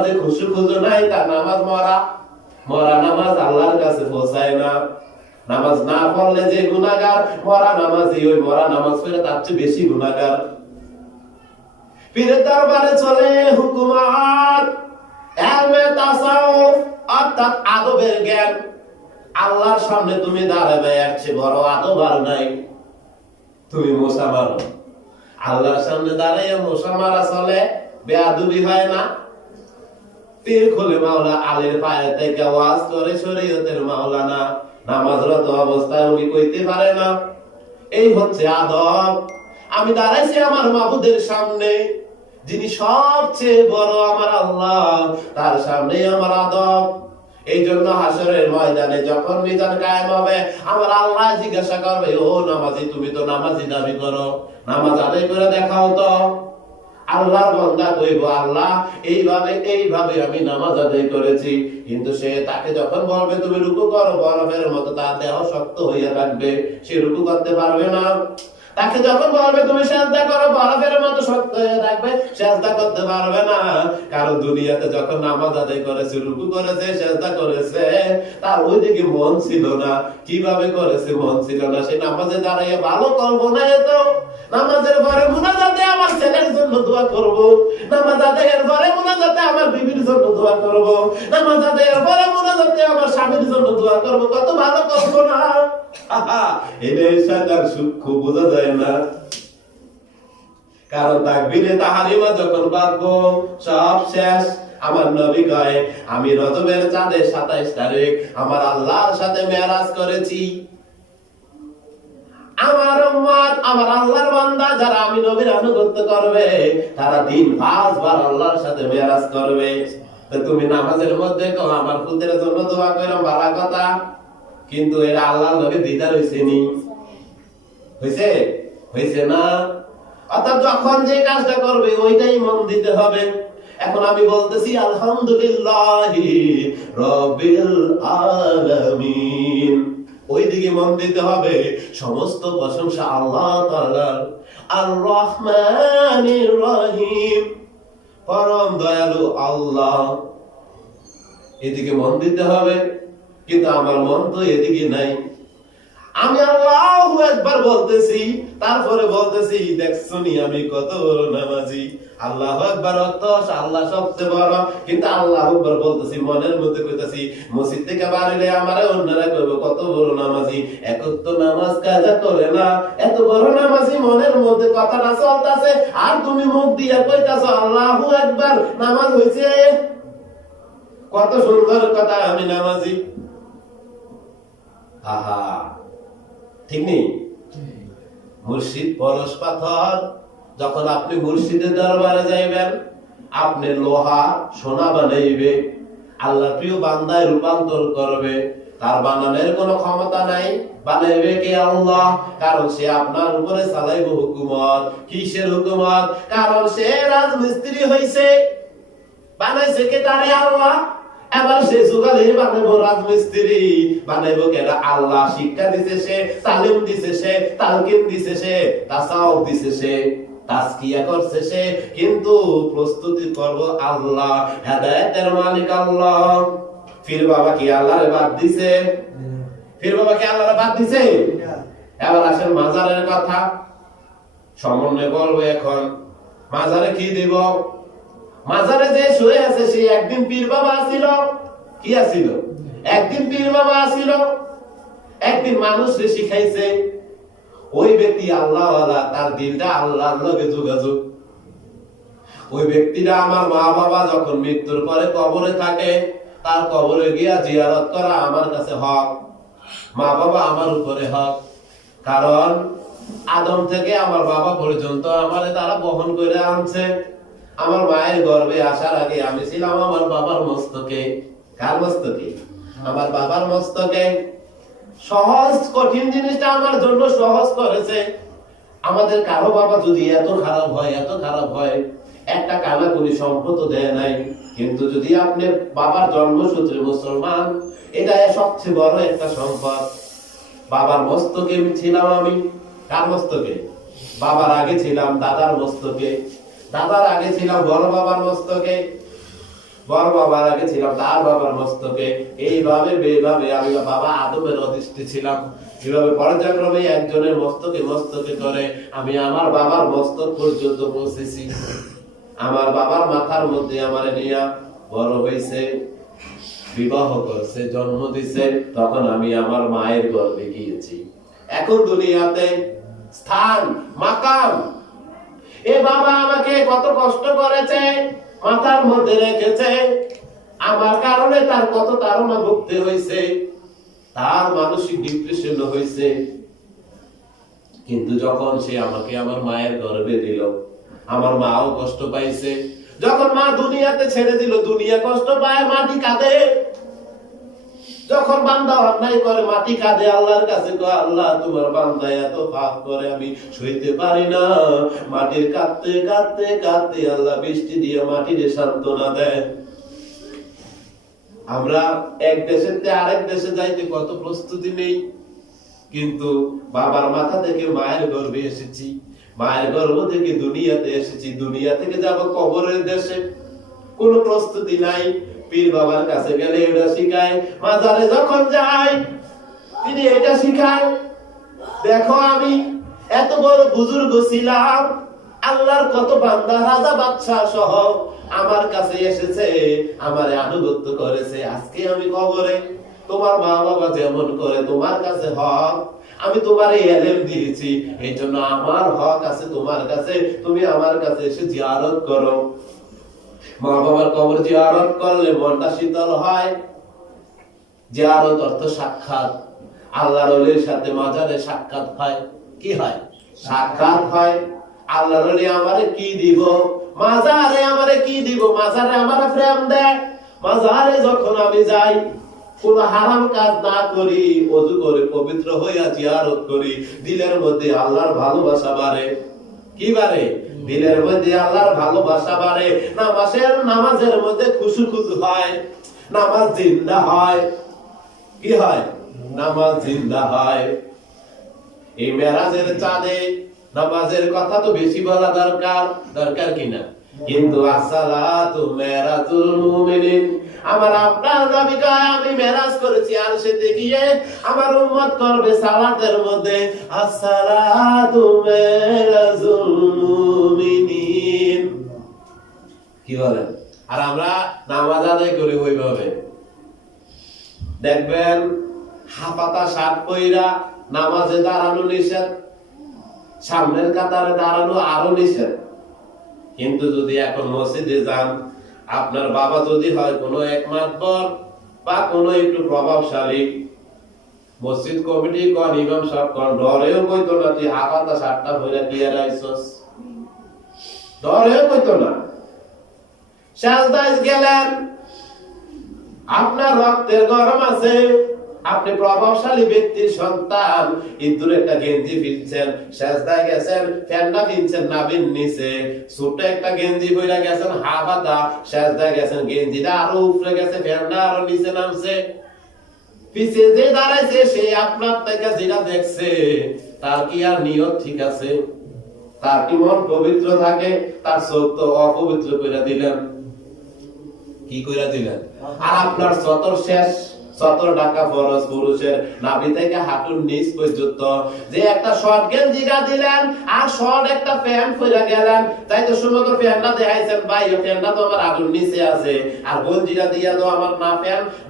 নামাজে খুশু খুশু নাই তার নামাজ মরা। মরা নামাজ আল্লাহর কাছে পৌঁছায় না। নামাজ না পড়লে যে গুনাহগার, মরা নামাজই ওই মরা নামাজ পড়ে তার চেয়ে বেশি গুনাহগার। পীরের দরবারে চলে হুকুমাত, এলমে তাসাউফ, অর্থাৎ আদবের জ্ঞান। আল্লাহর সামনে তুমি দাঁড়াবে, এর চেয়ে বড় আদব আর নাই। তুমি মশা মারো আল্লাহর সামনে দাঁড়িয়ে মশা মারা চলে, বেয়াদুবি হয় না। পীর খুলে মাওলা আলের পায়ে থেকে ওয়াজ করে শরীয়তের মাওলানা, নামাজরত অবস্থায় উনি কইতে পারে না। এই হচ্ছে আদব। আমি দাঁড়াইছি আমার মাবুদের সামনে। যিনি সবচেয়ে বড় আমার আল্লাহ, তার সামনে আমার আদব। এই জন্য হাসরের ময়দানে যখন মিজান কায়েম হবে, আমার আল্লাহ জিজ্ঞাসা করবে, ও নামাজি, তুমি তো নামাজি দাবি করো। নামাজ আদায় করে দেখাও তো। আল্লাহর বান্দা কইব, আল্লাহ, এইভাবে এইভাবে আমি নামাজ আদায় করেছি। কিন্তু সে তাকে যখন বলবে, তুমি রুকু করো, বরফের মতো তার দেহ শক্ত হইয়া থাকবে, সে রুকু করতে পারবে না। তাকে যখন বলবে, তুমি করো, বরফের মতো শক্ত হয়ে থাকবে করতে পারবে না। কারণ দুনিয়াতে যখন নামাজ আদায় করেছে, রুকু করেছে করেছে, তার ওইদিকে মন ছিল না। কীভাবে করেছে মন ছিল না? সে নামাজে দাঁড়িয়ে ভালো করব না এত নামাজের পরে মুনাজাতে আমার ছেলের জন্য দোয়া করব। নামাজ আদায়ের পরে মুনাজাতে আমার বিবির জন্য দোয়া করব। নামাজ আদায়ের পরে মুনাজাতে আমার স্বামীর জন্য দোয়া করব। কত ভালো করব না আহা, এটা শয়তান সূক্ষ্ম বোঝা যায় না। কারণ তাকবীরে তাহারিমা যখন বাঁধবো সব শেষ। আমার নবী কয় আমি রজবের চাঁদের সাতাইশ তারিখ আমার আল্লাহর সাথে মেরাজ করেছি। আমার উম্মত, আমার আল্লাহর বান্দা যারা আমি নবীর আনুগত্য করবে, তারা দিন পাঁচবার আল্লাহর সাথে মেরাজ করবে। তুমি নামাজের মধ্যে কও, আমার পুত্রের জন্য দোয়া করো ভালো কথা। কিন্তু এরা আল্লাহর নবী দিদার হইছে নি। হইছে? হইছে না? অর্থাৎ যখন যে কাজটা করবে, ওইটাই মন দিতে হবে। এখন আমি বলতেছি, আলহামদুলিল্লাহ রবিল আলামিন। ওইদিকে মন দিতে হবে সমস্ত প্রশংসা আল্লাহ আর রহমানির রহিম। পরম দয়ালু আল্লাহ। এদিকে মন দিতে হবে, কিন্তু আমার মন তো এদিকে নাই। আমি আল্লাহু একবার বলতেছি, তারপরে বলতেছি দেখছনি আমি কত বড় নামাজি। অর্থ আল্লাহ সবচেয়ে বড়। কিন্তু বলতেছি, মনের মধ্যে কইতাছি, মসজিদ থেকে আমারে অন্যরা কত বড় নামাজি। তো নামাজ কাজা করে না। এত বড় নামাজি, মনের মধ্যে কথাটা আর তুমি মুখ দিয়া কইতাছো, আল্লাহু নামাজ হইছে। কত সুন্দর কথা, আমি নামাজি। আহা। নেই? মুর্শিদ পরশ পাথর, যখন আপনি মুর্শিদের দরবারে যাইবেন, আপনি লোহা, সোনা বানাইবে আল্লাহ প্রিয় বান্দায় রূপান্তর করবে, তার বানানোর কোনো ক্ষমতা নাই। বানাইবে কে আল্লাহ? কারণ সে আপনার উপরে চালাইব হুকুমত। কিসের হুকুমত? কারণ সে রাজমিস্ত্রি হইছে। বানাইছে কে তারে আল্লাহ? এবার সে যুগালে বানাবো রাজমিস্ত্রি, বানাইবো কেনা আল্লাহ শিক্ষা দিছে সে, তালিম দিছে সে, তালকিন দিছে সে, তাসাউফ দিছে সে তাসকিয়া করছে সে, কিন্তু প্রস্তুতি করব আল্লাহ মালিক আল্লাহ। ফির বাবা কি আল্লাহরে বাদ দিছে? ফির বাবা কি আল্লাহরে বাদ দিছে? এবার আসেন মাজারের কথা। সমন্বয় বলব এখন। মাজারে কি দিব? মাজারে যে শুয়ে আছে সে একদিন পীর বাবা আসিল। কি আসিল? একদিন পীর বাবা আসিল। একদিন মানুষকে শিখাইছে ওই ব্যক্তি আল্লাহ তার দিলটা আল্লাহর লগে যোগাযোগ। ওই ব্যক্তিটা আমার মা বাবা যখন মৃত্যুর পরে কবরে থাকে, তার কবরে গিয়া জিয়ারত করা আমার কাছে হক। মা বাবা আমার উপরে হক। কারণ আদম থেকে আমার বাবা পর্যন্ত আমারে তারা বহন করে আনছে। আমার মায়ের গর্ভে আসার আগে আমি ছিলাম আমার বাবার মস্তকে। কার মস্তকে? আমার বাবার মস্তকে। সহজ কঠিন জিনিসটা আমার জন্য সহজ করেছে। আমাদের কারও বাবা যদি এত খারাপ হয় এত খারাপ হয় একটা কানা করি সম্পদ দেয় নাই। কিন্তু যদি আপনি বাবার জন্মসূত্রে মুসলমান এটা সবচেয়ে বড় একটা সম্পদ। বাবার মস্তকে ছিলাম আমি। কার মস্তকে? বাবার আগে ছিলাম দাদার মস্তকে। দাদার আগে ছিলাম বড় বাবার মস্তকে, বড় বাবার আগে ছিলাম তার বাবার মস্তকে। এইভাবে এইভাবে আমি বাবা আদমের অধিষ্ঠে ছিলাম। একজনের মস্তকে মস্তকে করে আমি আমার বাবার মস্তক পর্যন্ত পৌঁছেছি। আমার বাবার মাথার মধ্যে আমার নিয়া বড় হয়েছে বিবাহ করছে, জন্ম দিছে, তখন আমি আমার মায়ের গর্ভে গিয়েছি। এখন দুনিয়াতে স্থান, মাকাম এ বাবা আমাকে কত কষ্ট করেছে, মাথার মধ্যে রেখেছে। আমার কারণে তার কত তাড়না ভুগতে হয়েছে, তার মানসিক ডিপ্রেশন হয়েছে। কিন্তু যখন সে আমাকে আমার মায়ের গর্বে দিল, আমার মাও কষ্ট পাইছে। যখন মা দুনিয়াতে ছেড়ে দিল, দুনিয়া কষ্ট পায়, মাটি কাঁদে। যখন বান্দা অন্যায় করে, মাটি কাঁদে আল্লাহর কাছে কয়, আল্লাহ, তোমার বান্দা এত পাপ করে, আমি সইতে পারি না। মাটির কাঁদতে কাঁদতে কাঁদতে আল্লাহ বৃষ্টি দিয়ে মাটিরে সান্ত্বনা দেয়। আমরা এক দেশের থেকে আরেক দেশে যাইতে কত প্রস্তুতি নেই, কিন্তু বাবার মাথা থেকে মায়ের গর্ভে এসেছি। মায়ের গর্ভ থেকে দুনিয়াতে এসেছি। দুনিয়া থেকে যাব কবরের দেশে। কোনো প্রস্তুতি নাই। পীর বাবার কাছে গেলে এটা শিখায়, মাজারে যখন যাই তিনি এটা শিখায়, দেখো আমি এত বড় বুজুর্গ ছিলাম, আল্লাহর কত বান্দা, রাজা বাদশাহ সহ আমার কাছে এসেছে, আমারে আনুগত্য করেছে, আজকে আমি কবরে, তোমার মা বাবা যেমন করে তোমার কাছে হক, আমি তোমার এই এলেম দিয়েছি এই জন্য আমার হক আছে তোমার কাছে, তুমি আমার কাছে এসে জিয়ারত করো। মা বাবার কবর জিয়ারত করলে মনটা শীতল হয়। জিয়ারত অর্থ সাক্ষাৎ। আল্লাহর ওলির সাথে মাজারে সাক্ষাৎ হয়। কি হয়? সাক্ষাৎ হয়। আল্লাহর ওলি আমারে কি দিব? মাজারে আমারে কি দিব? মাজারে আমারে প্রেম দেয়। মাজারে যখন আমি যাই, কোন হারাম কাজ না করি, অজু করে পবিত্র হইয়া জিয়ারত করি। দিলের মধ্যে আল্লাহর ভালোবাসা বাড়ে। কি বারে? দিলের মধ্যে আল্লাহর ভালোবাসা বাড়ে। নামাজের নামাজের মধ্যে খুশু খুশু হয়। নামাজ জিন্দা হয়। কি হয়? নামাজ জিন্দা হয়। এই মেরাজের চাঁদে নামাজের কথা তো বেশি বলা দরকার। দরকার কিনা কিন্তু আমার আপনার নবী কয় আমি মেরাজ করেছি, আর সেতে গিয়ে আমার উম্মত করবে সালাতের মধ্যে কি বলেন? আর আমরা নামাজ আদায় করি ওইভাবে। দেখবেন হাপাতা সাত পইরা নামাজে দাঁড়ানো নিষেধ, সামনের কাতারে দাঁড়ানো আরও নিষেধ। কিন্তু যদি এখন মসজিদে যান, আপনার বাবা যদি হয় কোনো এক মাতবর বা কোনো একটু প্রভাবশালী মসজিদ কমিটি কন, ইমাম সাহেব কন, ডরেও কইতো না, তুই হাপাতা শার্টটা ভরে দিয়ে রাইছস ডরেও কইতো না। সাজদায় গেলেন, আপনার রক্তের গরম আছে আপনি প্রভাবশালী ব্যক্তির সন্তান। ইন্দুর একটা গেঞ্জি ফিরছেন, সেজদায় গেছেন ফ্যান্ডা ফিনছেন নাবিন নিচে। ছোট একটা গেঞ্জি বইরা গেছেন হাফাতা সেজদায় গেছেন, গেঞ্জিটা আরও উপরে গেছে ফ্যান্ডা আরও নিচে নামছে। পিছে যে দাঁড়াইছে, সে আপনার থেকে যেটা দেখছে, তার কি আর নিয়ত ঠিক আছে? তার কি মন পবিত্র থাকে? তার চোখ তো অপবিত্র করে দিলেন। কি কইরা দিলেন? আর আপনার চতর শেষ। ফরজ পুরুষের নাভি থেকে হাঁটুর নিচ পর্যন্ত। যে একটা শর্ট গেঞ্জি দিলেন আর শর্ট একটা গেলেন। তাই তো দেখাইছেন, ভাই তো আমার হাঁটুর নিচে আছে। আর গঞ্জিটা দিয়া তো আমার না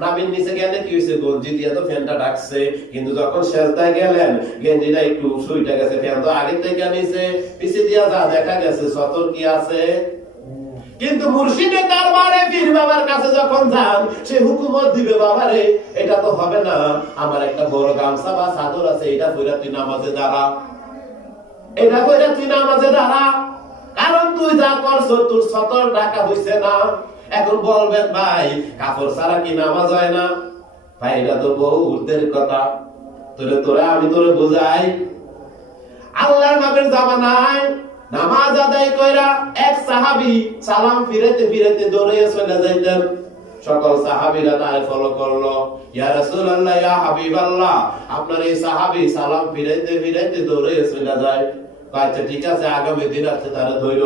নাভির নিচে গেলে কি হয়েছে গঞ্জি দিয়া তো ডাকছে। কিন্তু যখন শেষদায় গেলেন, গেঞ্জিটা একটু সুইটা গেছে, প্যান্ট তো আগে থেকে নিচে। পিছিয়ে দিয়া যা দেখা গেছে সতর কি আছে? কিন্তু মুর্শিদের দরবারে পীর বাবার কাছে যখন যান, সে হুকুমত দিবে, বাবারে, এটা তো হবে না। আমার একটা বড় গামছা বা চাদর আছে, এটা কইরা তুই নামাজে দাঁড়া। এটা কইরা তুই নামাজে দাঁড়া। কারণ তুই যা করছ, তোর সতর টাকা হইছে না। এখন বলবেন, ভাই, কাপড় ছাড়া কি নামাজ হয় না? ভাই, এটা তো বহু ঊর্ধ্বের কথা। তোরে তোরে, আমি তোরে বুঝাই। আল্লাহর নামের জামানায় নামাজ আদায় কইরা এক সাহাবী সালাম ফিরাতে ফিরাতে দৌড়ে চলে যাইতেন। সকল সাহাবীরা তাই ফলো করল। ইয়া রাসূলুল্লাহ, ইয়া হাবিবাল্লাহ, আপনার এই সাহাবী সালাম ফিরাইতে ফিরাইতে দৌড়ে চলে যায়। আচ্ছা ঠিক আছে, আগামী দিন আছে তারা ধইল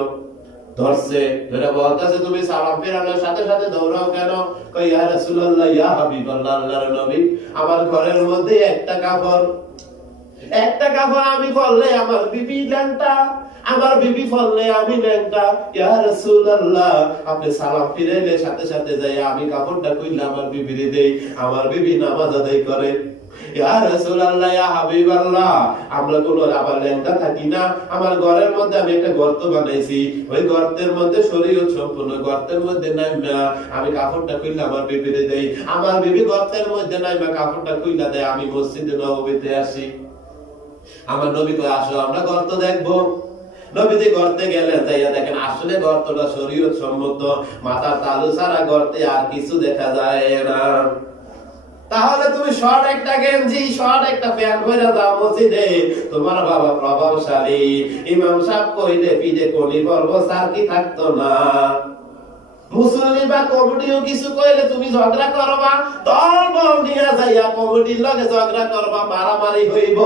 ধরছে, ধরে বলতেছে তুমি সালাম ফেরানোর সাথে সাথে দৌড়াও কেন? কই ইয়া রাসূলুল্লাহ, ইয়া হাবিবাল্লাহ, আল্লাহর নবী, আমার ঘরের মধ্যে একটা কাপড় একটা কাপড় আমি পরলে আমার বিবি ল্যাংটা আমার বিবি ফললে আমি ল্যাংটা ইয়া রাসূলুল্লাহ, আপনি সালাম ফিরাইলে সাথে সাথে যাই আমি কাপড়টা কইলে আমার বিবিরে দেই, আমার বিবি নামাজ আদায় করে। আমি গর্ত বানাইছি। ওই গর্তের মধ্যে সম্পূর্ণ, গর্তের মধ্যে আমি কাপড়টা কইলে আমার দেই। আমার বিবি গর্তের মধ্যে কাপড়টা কইলা দেয়। আমি মসজিদে নববীতে আসি। আমার নবী কয় আসো আমরা গর্ত দেখব। নবীজি গর্তে গেলেন তাইয়া দেখেন আসলে গর্তটা শরীয়ত সম্মত, মাথার তালু ছাড়া গর্তে আর কিছু দেখা যায় না। তাহলে তুমি শর্ট একটা গেঞ্জি, শর্ট একটা প্যান্ট পরে যাও মসজিদে। তোমার বাবা প্রভাবশালী। ইমাম সাহেব কইলে পিঠে কলি পর্ব সার কি থাকতো না? মুসল্লি বা কমিটিও কিছু কইলে তুমি ঝগড়া করবা। দল বল নিয়ে যাইয়া কমিটির লগে ঝগড়া করবা, মারামারি হইব।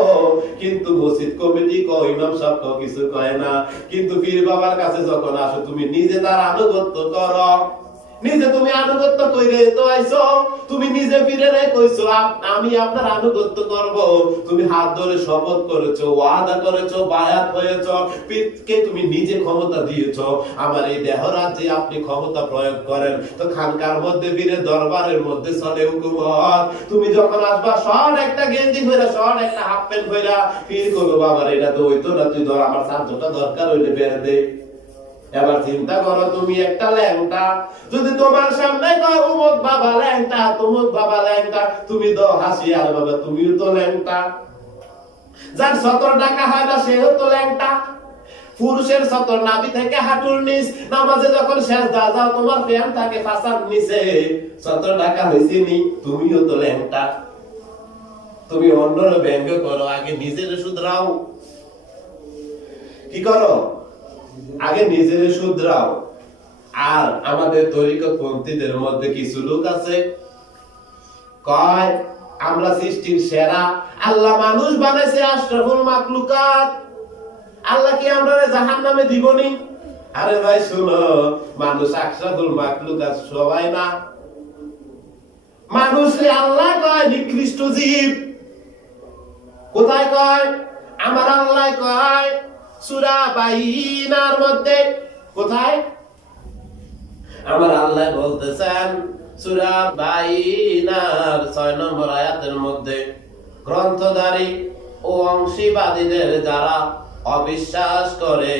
কিন্তু মসজিদ কমিটি ক ইমাম সাহেব কিছু কয় না। কিন্তু পীর বাবার কাছে যখন আসো, তুমি নিজে তার আনুগত্য করো। নিজে তুমি আনুগত্য কইরে তো আইছো। তুমি নিজে ফিরে রে কইছো আমি আপনার আনুগত্য করব। তুমি হাত ধরে শপথ করেছ, ওয়াদা করেছ, বায়াত হয়েছো পীরকে তুমি নিজে ক্ষমতা দিয়েছ। আমার এই দেহ রাজ্যে আপনি ক্ষমতা প্রয়োগ করেন। তো খানকার মধ্যে বীরে দরবারের মধ্যে চলে হুকুমত। তুমি যখন আসবা শর্ট একটা গেঞ্জি হইরা শর্ট একটা হাফ প্যান্ট হইরা পীর করব বাবার এটা তো হইতো না, তুই ধর, আমার সাহায্যটা দরকার হইলে বেড়ে দে। এবার চিন্তা করো, তুমি একটা ল্যাংটা। যদি তোমার সামনে কয়, উমুক বাবা ল্যাংটা, তুমুক বাবা ল্যাংটা তুমি তো হাসি আর বাবা, তুমিও তো ল্যাংটা। যার সতর টাকা হয় না, সেও তো ল্যাংটা। পুরুষের সতর নাভি থেকে হাঁটুর নিচ, নামাজে যখন শেষ দা যাও তোমার প্যান থাকে ফাঁসার নিচে। সতর টাকা হয়েছে নি, তুমিও তো ল্যাংটা। তুমি অন্যর ব্যঙ্গ করো, আগে নিজের শুধরাও। কি করো? আগে নিজের শুধরাও। আর আমাদের তরিকত পন্থীদের মধ্যে কিছু লোক আছে, কয়, আমরা সৃষ্টির সেরা, আল্লাহ মানুষ বানাইছে আশরাফুল মাকলুকাত আল্লাহ কি আমরা জাহান নামে দিবনি? আরে ভাই, শুনো, মানুষ আশরাফুল মাকলুকাত সবাই না। মানুষে আল্লাহ কয়, নিকৃষ্ট জীব। কোথায় কয়? আমার আল্লাহ কয় সুরা মধ্যে কোথায়? আমার আল্লাহ বলতেছেন, সুরা ছয় নম্বর আয়াতের মধ্যে, গ্রন্থধারী ও অংশীবাদীদের যারা অবিশ্বাস করে,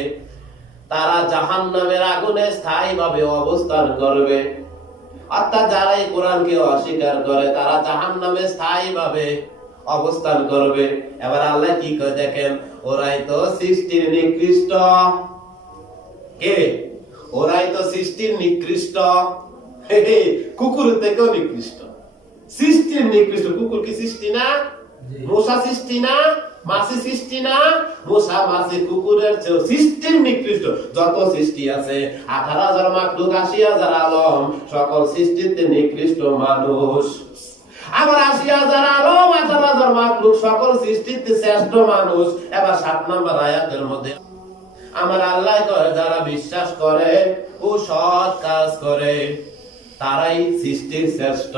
তারা জাহান নামের আগুনে স্থায়ীভাবে অবস্থান করবে। অর্থাৎ যারা এই কোরআনকে অস্বীকার করে, তারা জাহান নামে স্থায়ীভাবে অবস্থান করবে। এবার আল্লাহ কি করে দেখেন? ওরাই তো সৃষ্টির নিকৃষ্ট। কে? ওরাই তো সৃষ্টির নিকৃষ্ট। কুকুর থেকেও নিকৃষ্ট। সৃষ্টির নিকৃষ্ট। কুকুর কি সৃষ্টি না? মশা সৃষ্টি না? মাছি সৃষ্টি না? মশা মাছি কুকুরের চেয়েও সৃষ্টির নিকৃষ্ট। যত সৃষ্টি আছে আঠারো হাজার মাকলুক আশি হাজার আলম সকল সৃষ্টিতে নিকৃষ্ট মানুষ। আবার আশি হাজার আলম আঠারো হাজার মাকলুক সকল সৃষ্টিতে শ্রেষ্ঠ মানুষ, এবার সাত নম্বর আয়াতের মধ্যে, আমার আল্লাহ কয়, যারা বিশ্বাস করে ও সৎ কাজ করে, তারাই সৃষ্টির শ্রেষ্ঠ।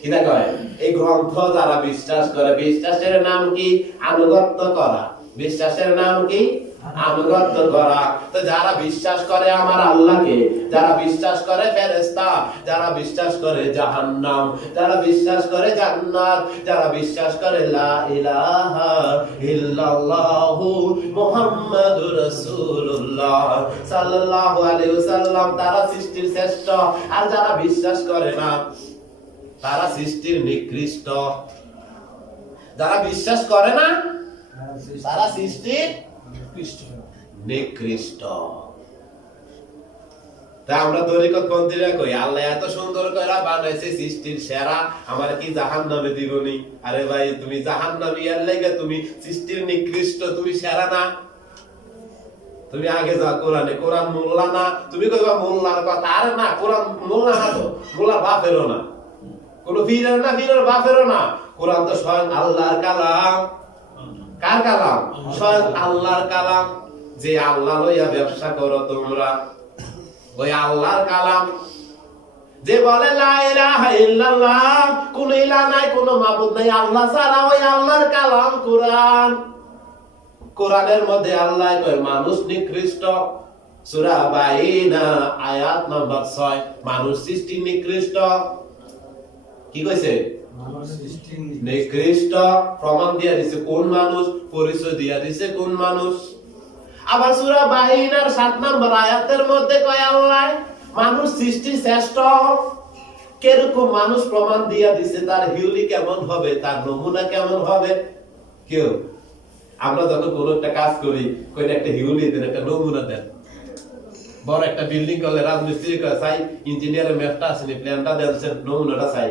কি কয়? এই গ্রন্থ যারা বিশ্বাস করে, বিশ্বাসের নাম কি? আনুগত্য করা। বিশ্বাসের নাম কি? আনুগত্য করা। তো যারা বিশ্বাস করে আমার আল্লাহকে, যারা বিশ্বাস করে ফেরেশতা, যারা বিশ্বাস করে জাহান্নাম, যারা বিশ্বাস করে জান্নাত, যারা বিশ্বাস করে লা ইলাহা মুহাম্মাদুর রাসূলুল্লাহ সাল্লাল্লাহু আলাইহি ওয়াসাল্লাম, তারা সৃষ্টির শ্রেষ্ঠ। আর যারা বিশ্বাস করে না, তারা সৃষ্টির নিকৃষ্ট। যারা বিশ্বাস করে না, তারা সৃষ্টির নিকৃষ্ট। তাই আমরা আল্লাহ এত সুন্দর করে বানাইছে সৃষ্টির সেরা, আমার কি জাহান নামে দিবনি? আরে ভাই, তুমি জাহান নামে লাগে তুমি সৃষ্টির নিকৃষ্ট, তুমি সেরা না? তুমি আগে যা কোরআনে, কোরআন মোল্লা না? তুমি কইবা মোল্লার কথা, আরে না, কোরআন মোল্লা না তো, মোল্লা না। কোন না না। কোরআন তো স্বয়ং আল্লাহর কালাম। কার কালাম? স্বয়ং আল্লাহর কালাম। যে আল্লাহ লইয়া ব্যবসা করো তোমরা। ওই আল্লাহর কালাম। যে বলে কোন ইলাহ নাই, কোন মাবুদ নাই। আল্লাহ ছাড়া ওই আল্লাহর কালাম কোরআন। কোরআনের মধ্যে আল্লাহ কয়, মানুষ নিকৃষ্ট সূরা বাইনা, আয়াত নম্বর 6 মানুষ সৃষ্টি নিকৃষ্ট কি কইছে? নিকৃষ্ট প্রমাণ দিয়া দিছে, কোন মানুষ? পরিচয় দিয়া দিছে, কোন মানুষ? আবার সূরা বাইনার 7 নম্বর আয়াতের মধ্যে কয় আল্লাহ, মানুষ সৃষ্টি শ্রেষ্ঠ। কীরকম মানুষ প্রমাণ দিয়া দিছে, তার হিউলি কেমন হবে, তার নমুনা কেমন হবে? কেউ? আমরা যখন কোনো একটা কাজ করি, কই একটা হিউলি দেন, একটা নমুনা দেন। বড় একটা বিল্ডিং করলে রাজমিস্ত্রি কয় চাই ইঞ্জিনিয়ারের ম্যাপটা আসেনি প্ল্যানটা দেন নমুনাটা চাই।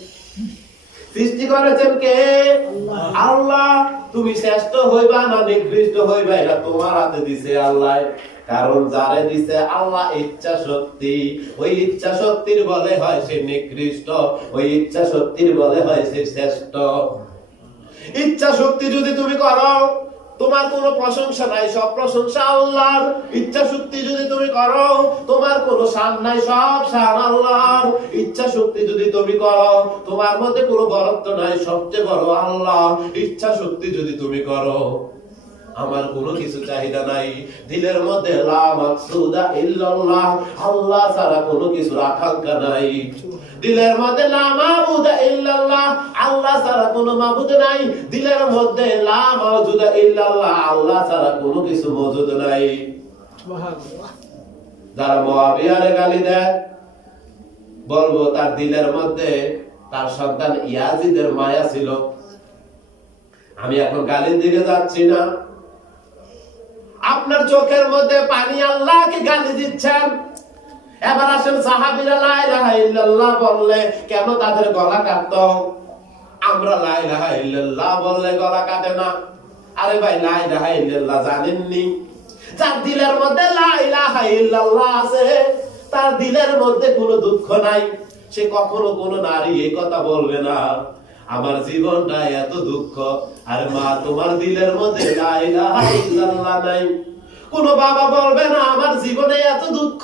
সৃষ্টি করেছেন কে? আল্লাহ। তুমি শ্রেষ্ঠ হইবা না নিকৃষ্ট হইবা, এটা তোমার হাতে দিছে আল্লাহ। কারণ যারে দিছে আল্লাহ ইচ্ছা শক্তি। ওই ইচ্ছা শক্তির বলে হয় সে নিকৃষ্ট, ওই ইচ্ছা শক্তির বলে হয় সে শ্রেষ্ঠ। ইচ্ছা শক্তি যদি তুমি করো তোমার কোনো প্রশংসা নাই, সব প্রশংসা আল্লাহর। ইচ্ছা শক্তি যদি তুমি করো, তোমার কোনো শান নাই, সব শান আল্লাহর। ইচ্ছা শক্তি যদি তুমি করো, তোমার মধ্যে কোনো বরত্ব নাই, সবচেয়ে বড় আল্লাহ ইচ্ছা শক্তি যদি তুমি করো, আমার কোনো কিছু চাহিদা নাই। দিলের মধ্যে লা মাকসুদা ইল্লাল্লাহ, আল্লাহ ছাড়া কোনো কিছুর আকাঙ্ক্ষা নাই। দিলের মধ্যে লা মাবুদা ইল্লাল্লাহ আল্লাহ ছাড়া কোনো মাবুদ নাই। দিলের মধ্যে লা মাওজুদা ইল্লাল্লাহ আল্লাহ ছাড়া কোনো কিছু মওজুদ নাই। যারা মুআবিয়ারে গালি দেয় বলব তার দিলের মধ্যে তার সন্তান ইয়াজিদের মায়া ছিল। আমি এখন গালির দিকে যাচ্ছি না। আপনার চোখের মধ্যে পানি আল্লাহকে গালি দিচ্ছেন। এবার আসেন সাহাবীরা, লা ইলাহা ইল্লাল্লাহ বললে, কেন তাদের গলা কাটত? আমরা লা ইলাহা ইল্লাল্লাহ বললে, গলা কাটে না। আরে ভাই, লা ইলাহা ইল্লাল্লাহ জানেননি? যার দিলের মধ্যে লা ইলাহা ইল্লাল্লাহ আছে, তার দিলের মধ্যে কোনো দুঃখ নাই। সে কখনো কোনো নারী এই কথা বলবে না, আমার জীবনটা এত দুঃখ, আর মা, তোমার দিলের মধ্যে লা ইলাহা ইল্লাল্লাহ নাই। কোন বাবা বলবে না, আমার জীবনে এত দুঃখ